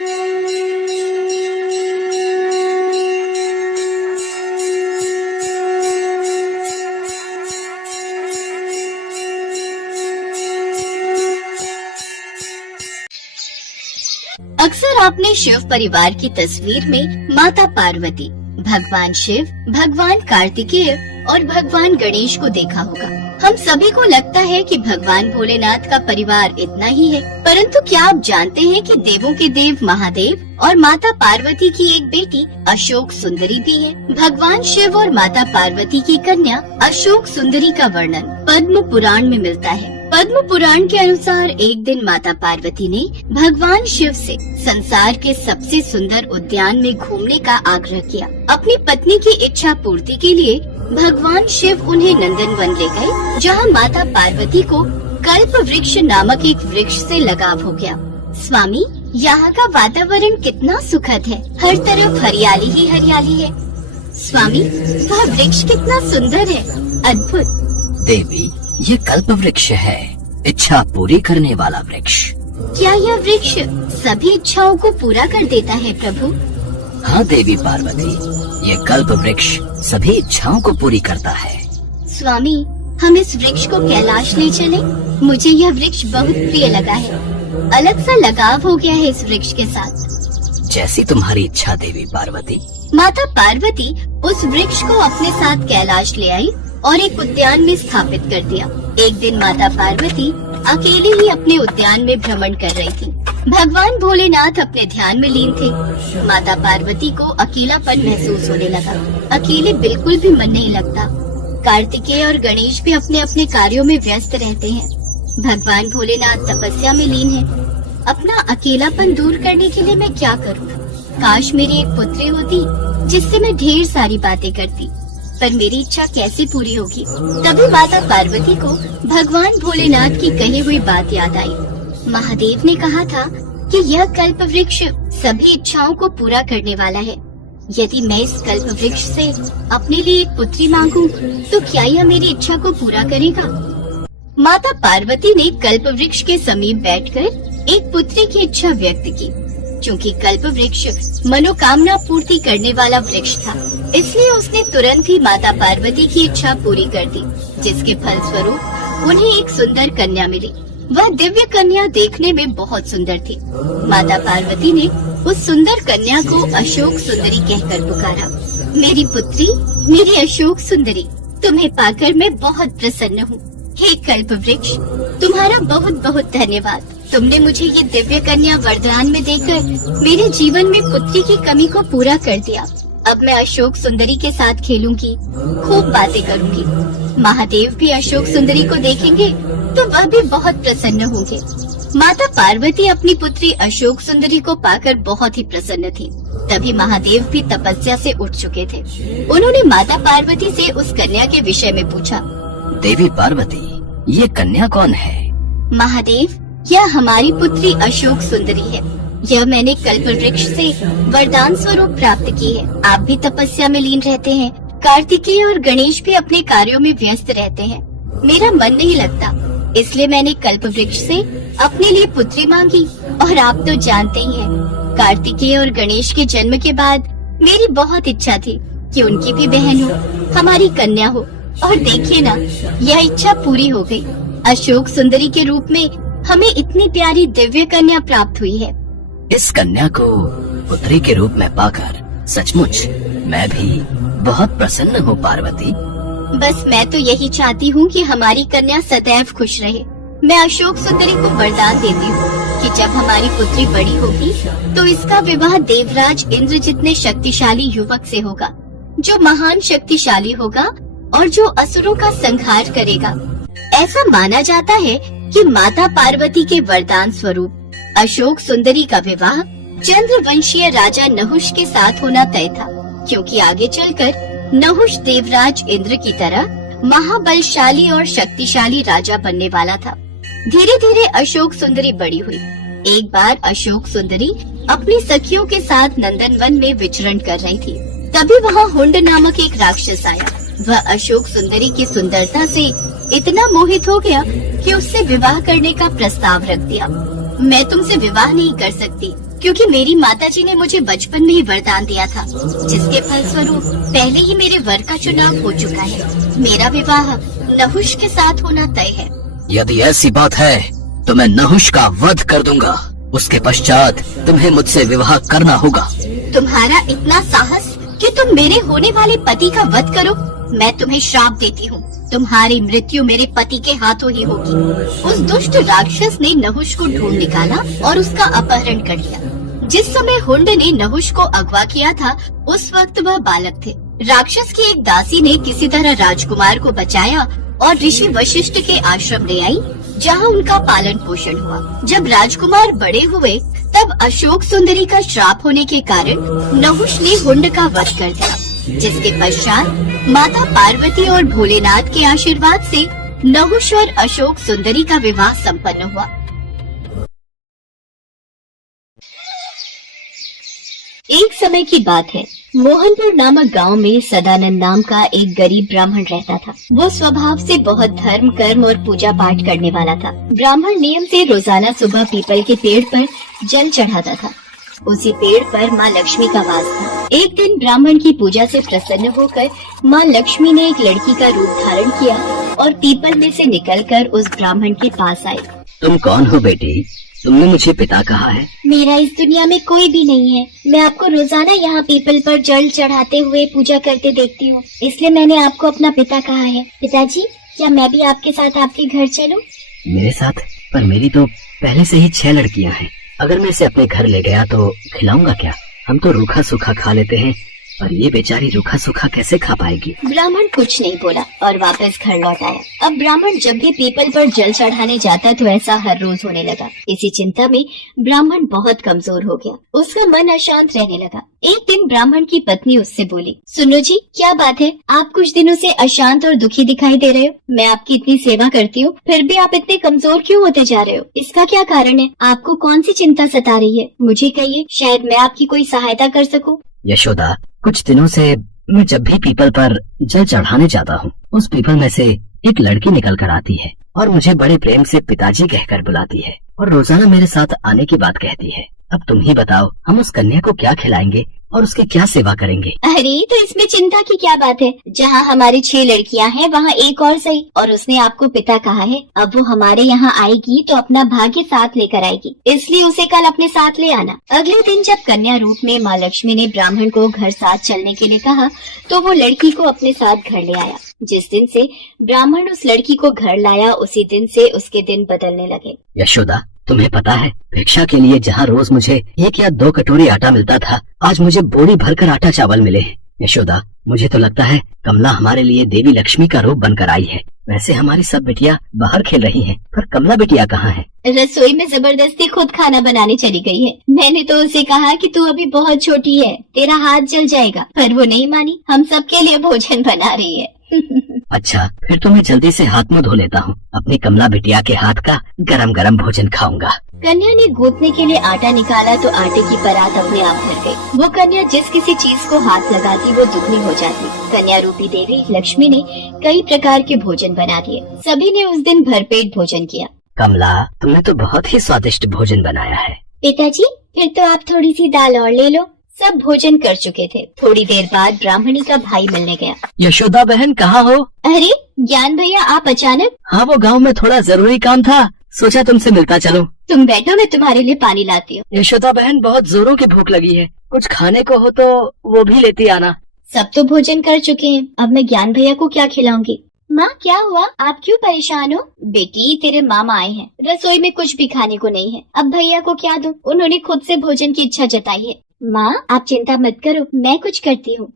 अक्सर आपने शिव परिवार की तस्वीर में माता पार्वती, भगवान शिव, भगवान कार्तिकेय और भगवान गणेश को देखा होगा। हम सभी को लगता है कि भगवान भोलेनाथ का परिवार इतना ही है, परंतु क्या आप जानते हैं कि देवों के देव महादेव और माता पार्वती की एक बेटी अशोक सुंदरी भी है। भगवान शिव और माता पार्वती की कन्या अशोक सुंदरी का वर्णन पद्म पुराण में मिलता है। पद्म पुराण के अनुसार एक दिन माता पार्वती ने भगवान शिव से संसार के सबसे सुंदर उद्यान में घूमने का आग्रह किया। अपनी पत्नी की इच्छा पूर्ति के लिए भगवान शिव उन्हें नंदनवन ले गए, जहां माता पार्वती को कल्प वृक्ष नामक एक वृक्ष से लगाव हो गया। स्वामी, यहाँ का वातावरण कितना सुखद है, हर तरफ हरियाली ही हरियाली है। स्वामी, वह वृक्ष कितना सुंदर है, अद्भुत। देवी, ये कल्प वृक्ष है, इच्छा पूरी करने वाला वृक्ष। क्या यह वृक्ष सभी इच्छाओं को पूरा कर देता है प्रभु? हाँ देवी पार्वती, ये कल्प वृक्ष सभी इच्छाओं को पूरी करता है। स्वामी, हम इस वृक्ष को कैलाश ले चलें? मुझे यह वृक्ष बहुत प्रिय लगा है, अलग सा लगाव हो गया है इस वृक्ष के साथ। जैसी तुम्हारी इच्छा देवी पार्वती। माता पार्वती उस वृक्ष को अपने साथ कैलाश ले आई और एक उद्यान में स्थापित कर दिया। एक दिन माता पार्वती अकेले ही अपने उद्यान में भ्रमण कर रही थी। भगवान भोलेनाथ अपने ध्यान में लीन थे। माता पार्वती को अकेलापन महसूस होने लगा। अकेले बिल्कुल भी मन नहीं लगता। कार्तिकेय और गणेश भी अपने अपने कार्यों में व्यस्त रहते हैं। भगवान भोलेनाथ तपस्या में लीन है। अपना अकेलापन दूर करने के लिए मैं क्या करूं? काश मेरी एक पुत्री होती जिससे मैं ढेर सारी बातें करती, पर मेरी इच्छा कैसे पूरी होगी? तभी माता पार्वती को भगवान भोलेनाथ की कही हुई बात याद आई। महादेव ने कहा था कि यह कल्प वृक्ष सभी इच्छाओं को पूरा करने वाला है। यदि मैं इस कल्प वृक्ष से अपने लिए एक पुत्री मांगूं, तो क्या यह मेरी इच्छा को पूरा करेगा? माता पार्वती ने कल्प वृक्ष के समीप बैठकर एक पुत्री की इच्छा व्यक्त की। चूँकि कल्प वृक्ष मनोकामना पूर्ति करने वाला वृक्ष था, इसलिए उसने तुरंत ही माता पार्वती की इच्छा पूरी कर दी, जिसके फलस्वरूप उन्हें एक सुंदर कन्या मिली। वह दिव्य कन्या देखने में बहुत सुंदर थी। माता पार्वती ने उस सुंदर कन्या को अशोक सुंदरी कहकर पुकारा। मेरी पुत्री, मेरी अशोक सुंदरी, तुम्हें पाकर मैं बहुत प्रसन्न हूँ। हे कल्प वृक्ष, तुम्हारा बहुत बहुत धन्यवाद। तुमने मुझे ये दिव्य कन्या वरदान में देकर मेरे जीवन में पुत्री की कमी को पूरा कर दिया। अब मैं अशोक सुंदरी के साथ खेलूंगी, खूब बातें करूंगी। महादेव भी अशोक सुंदरी को देखेंगे तो वह भी बहुत प्रसन्न होंगे। माता पार्वती अपनी पुत्री अशोक सुंदरी को पाकर बहुत ही प्रसन्न थी। तभी महादेव भी तपस्या से उठ चुके थे। उन्होंने माता पार्वती से उस कन्या के विषय में पूछा। देवी पार्वती, ये कन्या कौन है? महादेव, यह हमारी पुत्री अशोक सुंदरी है। यह मैंने कल्प वृक्ष से वरदान स्वरूप प्राप्त की है। आप भी तपस्या में लीन रहते हैं। कार्तिकेय और गणेश भी अपने कार्यों में व्यस्त रहते हैं। मेरा मन नहीं लगता, इसलिए मैंने कल्प वृक्ष से अपने लिए पुत्री मांगी। और आप तो जानते ही हैं, कार्तिकेय और गणेश के जन्म के बाद मेरी बहुत इच्छा थी कि उनकी भी बहन हो, हमारी कन्या हो। और देखिए ना, यह इच्छा पूरी हो गई। अशोक सुंदरी के रूप में हमें इतनी प्यारी दिव्य कन्या प्राप्त हुई है। इस कन्या को पुत्री के रूप में पाकर सचमुच मैं भी बहुत प्रसन्न हूँ पार्वती। बस मैं तो यही चाहती हूँ कि हमारी कन्या सदैव खुश रहे। मैं अशोक सुंदरी को वरदान देती हूँ कि जब हमारी पुत्री बड़ी होगी तो इसका विवाह देवराज इंद्र जितने शक्तिशाली युवक से होगा, जो महान शक्तिशाली होगा और जो असुरों का संहार करेगा। ऐसा माना जाता है कि माता पार्वती के वरदान स्वरूप अशोक सुंदरी का विवाह चंद्रवंशीय राजा नहुष के साथ होना तय था, क्योंकि आगे चलकर नहुष देवराज इंद्र की तरह महाबलशाली और शक्तिशाली राजा बनने वाला था। धीरे धीरे अशोक सुंदरी बड़ी हुई। एक बार अशोक सुंदरी अपनी सखियों के साथ नंदनवन में विचरण कर रही थी। तभी वहाँ हुंड नामक एक राक्षस आया। वह अशोक सुंदरी की सुंदरता से इतना मोहित हो गया कि उससे विवाह करने का प्रस्ताव रख दिया। मैं तुमसे विवाह नहीं कर सकती, क्योंकि मेरी माताजी ने मुझे बचपन में ही वरदान दिया था, जिसके फलस्वरूप पहले ही मेरे वर का चुनाव हो चुका है। मेरा विवाह नहुष के साथ होना तय है। यदि ऐसी बात है तो मैं नहुष का वध कर दूंगा। उसके पश्चात तुम्हें मुझसे विवाह करना होगा। तुम्हारा इतना साहस कि तुम मेरे होने वाले पति का वध करो? मैं तुम्हें श्राप देती हूँ, तुम्हारी मृत्यु मेरे पति के हाथों ही होगी। उस दुष्ट राक्षस ने नहुष को ढूंढ निकाला और उसका अपहरण कर लिया। जिस समय हुंड ने नहुष को अगवा किया था, उस वक्त वह बालक थे। राक्षस की एक दासी ने किसी तरह राजकुमार को बचाया और ऋषि वशिष्ठ के आश्रम ले आई, जहाँ उनका पालन पोषण हुआ। जब राजकुमार बड़े हुए तब अशोक सुंदरी का श्राप होने के कारण नहुष ने हुंड का वध कर दिया, जिसके पश्चात माता पार्वती और भोलेनाथ के आशीर्वाद से नहुष और अशोक सुंदरी का विवाह संपन्न हुआ। एक समय की बात है, मोहनपुर नामक गांव में सदानंद नाम का एक गरीब ब्राह्मण रहता था। वो स्वभाव से बहुत धर्म, कर्म और पूजा पाठ करने वाला था। ब्राह्मण नियम से रोजाना सुबह पीपल के पेड़ पर जल चढ़ाता था। उसी पेड़ पर माँ लक्ष्मी का वास था। एक दिन ब्राह्मण की पूजा से प्रसन्न होकर माँ लक्ष्मी ने एक लड़की का रूप धारण किया और पीपल में से निकलकर उस ब्राह्मण के पास आई। तुम कौन हो बेटी? तुमने मुझे पिता कहा है। मेरा इस दुनिया में कोई भी नहीं है। मैं आपको रोजाना यहाँ पीपल पर जल चढ़ाते हुए पूजा करते देखती हूँ, इसलिए मैंने आपको अपना पिता कहा है। पिताजी, क्या मैं भी आपके साथ आपके घर चलूं? मेरे साथ? पर मेरी तो पहले से ही 6 लड़कियाँ हैं। अगर मैं इसे अपने घर ले गया तो खिलाऊंगा क्या? हम तो रूखा सूखा खा लेते हैं, पर ये बेचारी रूखा सूखा कैसे खा पाएगी? ब्राह्मण कुछ नहीं बोला और वापस घर लौट आया। अब ब्राह्मण जब भी पीपल पर जल चढ़ाने जाता तो ऐसा हर रोज होने लगा। इसी चिंता में ब्राह्मण बहुत कमजोर हो गया। उसका मन अशांत रहने लगा। एक दिन ब्राह्मण की पत्नी उससे बोली, सुनो जी, क्या बात है? आप कुछ दिनों से अशांत और दुखी दिखाई दे रहे हो। मैं आपकी इतनी सेवा करती हूँ, फिर भी आप इतने कमजोर क्यों होते जा रहे हो? इसका क्या कारण है? आपको कौन सी चिंता सता रही है? मुझे कहिए, शायद मैं आपकी कोई सहायता कर सकूं। यशोदा, कुछ दिनों से मैं जब भी पीपल पर जल चढ़ाने जाता हूँ, उस पीपल में से एक लड़की निकल कर आती है और मुझे बड़े प्रेम से पिताजी कहकर बुलाती है और रोजाना मेरे साथ आने की बात कहती है। अब तुम ही बताओ, हम उस कन्या को क्या खिलाएंगे और उसकी क्या सेवा करेंगे? अरे, तो इसमें चिंता की क्या बात है? जहाँ हमारी 6 लड़कियाँ हैं, वहाँ एक और सही। और उसने आपको पिता कहा है। अब वो हमारे यहाँ आएगी तो अपना भाग्य साथ लेकर आएगी, इसलिए उसे कल अपने साथ ले आना। अगले दिन जब कन्या रूप में माँ लक्ष्मी ने ब्राह्मण को घर साथ चलने के लिए कहा, तो वो लड़की को अपने साथ घर ले आया। जिस दिन से ब्राह्मण उस लड़की को घर लाया, उसी दिन से उसके दिन बदलने लगे। यशोदा, तुम्हें पता है, भिक्षा के लिए जहाँ रोज मुझे 1 या 2 कटोरी आटा मिलता था, आज मुझे बोरी भरकर आटा चावल मिले हैं। यशोदा, मुझे तो लगता है कमला हमारे लिए देवी लक्ष्मी का रूप बनकर आई है। वैसे हमारी सब बिटिया बाहर खेल रही हैं, पर कमला बिटिया कहाँ है? रसोई में जबरदस्ती खुद खाना बनाने चली गई है। मैंने तो उसे कहा कि तू अभी बहुत छोटी है, तेरा हाथ जल जाएगा, पर वो नहीं मानी। हम सबके लिए भोजन बना रही है। अच्छा, फिर तो मैं जल्दी से हाथ मुँह धो लेता हूँ। अपनी कमला बिटिया के हाथ का गरम गरम भोजन खाऊंगा। कन्या ने गूंथने के लिए आटा निकाला तो आटे की परात अपने आप भर गई। वो कन्या जिस किसी चीज को हाथ लगाती वो दुगनी हो जाती। कन्या रूपी देवी लक्ष्मी ने कई प्रकार के भोजन बना दिए। सभी ने उस दिन भरपेट भोजन किया। कमला, तुमने तो बहुत ही स्वादिष्ट भोजन बनाया है। पिताजी, फिर तो आप थोड़ी सी दाल और ले लो। सब भोजन कर चुके थे। थोड़ी देर बाद ब्राह्मणी का भाई मिलने गया। यशोदा बहन, कहाँ हो? अरे ज्ञान भैया, आप अचानक? हाँ, वो गांव में थोड़ा जरूरी काम था, सोचा तुमसे मिलता चलूं। तुम बैठो, मैं तुम्हारे लिए पानी लाती हूँ। यशोदा बहन, बहुत जोरों की भूख लगी है, कुछ खाने को हो तो वो भी लेती आना। सब तो भोजन कर चुके हैं, अब मैं ज्ञान भैया को क्या खिलाऊंगी? माँ, क्या हुआ? आप क्यों परेशान हो? बेटी, तेरे मामा आए हैं, रसोई में कुछ भी खाने को नहीं है। अब भैया को क्या दूं? उन्होंने खुद से भोजन की इच्छा जताई है। माँ, आप चिंता मत करो, मैं कुछ करती हूँ।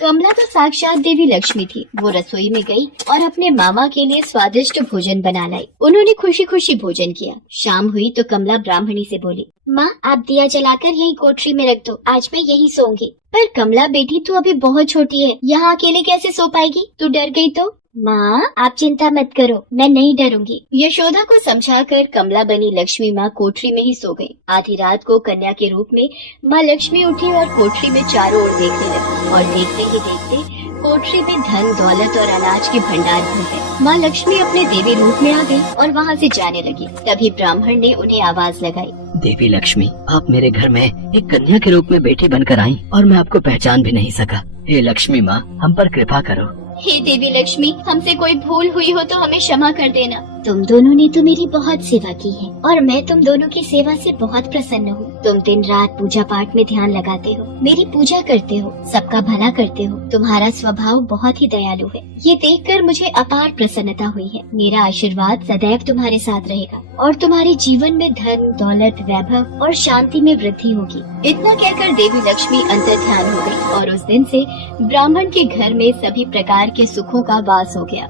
कमला तो साक्षात देवी लक्ष्मी थी। वो रसोई में गई और अपने मामा के लिए स्वादिष्ट भोजन बना लाई। उन्होंने खुशी खुशी भोजन किया। शाम हुई तो कमला ब्राह्मणी से बोली, माँ, आप दिया जलाकर यहीं कोठरी में रख दो, आज मैं यहीं सोऊंगी। पर कमला बेटी, तू अभी बहुत छोटी है, यहाँ अकेले कैसे सो पाएगी? तू डर गई तो? माँ, आप चिंता मत करो, मैं नहीं डरूंगी। यशोदा को समझाकर कमला बनी लक्ष्मी माँ कोठरी में ही सो गई। आधी रात को कन्या के रूप में माँ लक्ष्मी उठी और कोठरी में चारों ओर देखने लगी और देखते ही देखते कोठरी में धन, दौलत और अनाज के भंडार भर गए। माँ लक्ष्मी अपने देवी रूप में आ गई और वहाँ से जाने लगी। तभी ब्राह्मण ने उन्हें आवाज लगाई। देवी लक्ष्मी, आप मेरे घर में एक कन्या के रूप में बेटी बनकर आई और मैं आपको पहचान भी नहीं सका। हे लक्ष्मी माँ, हम पर कृपा करो। हे देवी लक्ष्मी, हमसे कोई भूल हुई हो तो हमें क्षमा कर देना। तुम दोनों ने तो मेरी बहुत सेवा की है और मैं तुम दोनों की सेवा से बहुत प्रसन्न हूँ। तुम दिन रात पूजा पाठ में ध्यान लगाते हो, मेरी पूजा करते हो, सबका भला करते हो। तुम्हारा स्वभाव बहुत ही दयालु है। ये देखकर मुझे अपार प्रसन्नता हुई है। मेरा आशीर्वाद सदैव तुम्हारे साथ रहेगा और तुम्हारे जीवन में धन, दौलत, वैभव और शांति में वृद्धि होगी। इतना कहकर देवी लक्ष्मी अंतर ध्यान हो गई और उस दिन से ब्राह्मण के घर में सभी प्रकार के सुखों का वास हो गया।